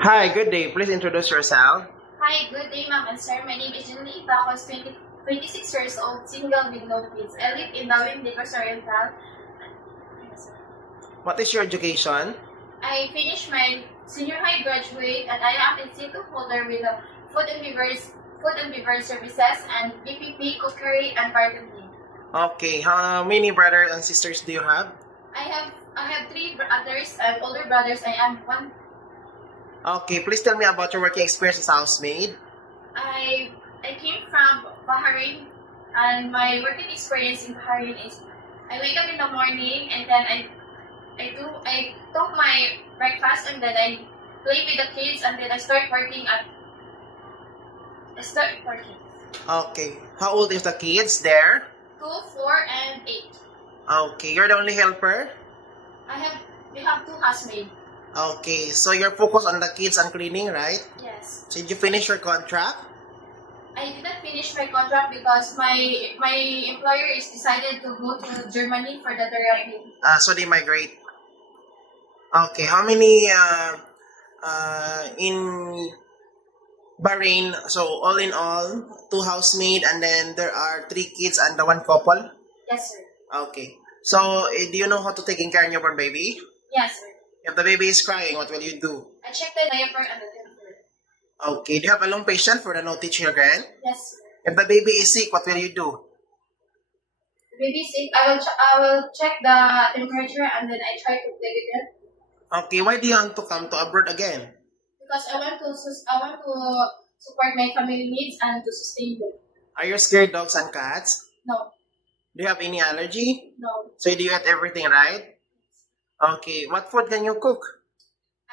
Hi, good day. Please introduce yourself. Hi, good day, ma'am and sir. My name is Julie Ipacos, 26 years old, single with no kids. I live in Darwin, Lagos Oriental. What is your education? I finished my senior high graduate and I am a C2 holder with the Food and Beverage Services and BPP, Cookery and Bartending. Okay, how many brothers and sisters do you have? I have three brothers and older brothers. I am one. Okay, please tell me about your working experience as housemaid. I I came from Bahrain and my working experience in Bahrain is I wake up in the morning and then I took my breakfast and then I play with the kids and then I start working. Okay, how old is the kids there? 2, 4, and 8. Okay, you're the only helper? We have two housemaid. Okay, so you're focused on the kids and cleaning, right? Yes. So did you finish your contract? I didn't finish my contract because my employer is decided to go to Germany for the therapy. So they migrate. Okay, how many in Bahrain? So all in all, two housemaid and then there are three kids and the one couple? Yes, sir. Okay. So, do you know how to take care of your baby? Yes, sir. If the baby is crying, what will you do? I checked the diaper and the temperature. Okay. Do you have a long patient for the naughty children? Yes, sir. If the baby is sick, what will you do? The baby sick. I will check the temperature and then I try to play with them Okay. Why do you want to come to abroad again? because I want to support my family needs and to sustain them. Are you scared dogs and cats? No, Do you have any allergy? no. So, do you eat everything right? Okay. What food can you cook?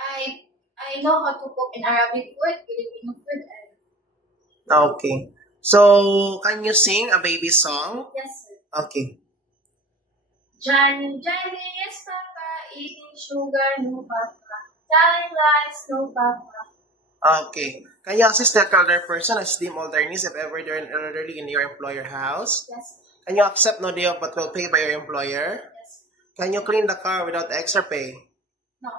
I know how to cook in Arabic food, Filipino food, and Okay. So, can you sing a baby song? yes, sir. Okay. Johnny, Johnny, yes, Papa, eating sugar, no, Papa. Telling lies, no, Papa. Okay. Can you assist the elder person as dim older needs if ever they're elderly in your employer house? Yes, Can you accept no day off but will pay by your employer? yes. Can you clean the car without extra pay? No,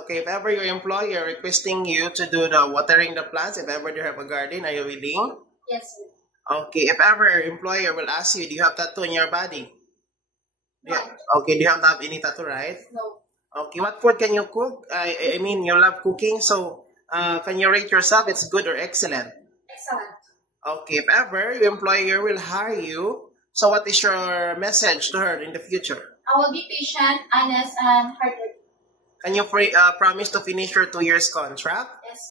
Okay, if ever your employer requesting you to do the watering the plants, if ever they have a garden, are you willing? yes, sir. Okay, if ever your employer will ask you, do you have tattoo in your body? No, Okay, do you have any tattoo, right? no. Okay, what food can you cook? I mean, you love cooking, so can you rate yourself? It's good or excellent? Excellent. Okay, if ever your employer will hire you, so what is your message to her in the future? I will be patient, honest, and hardworking. Can you promise to finish your 2 years contract?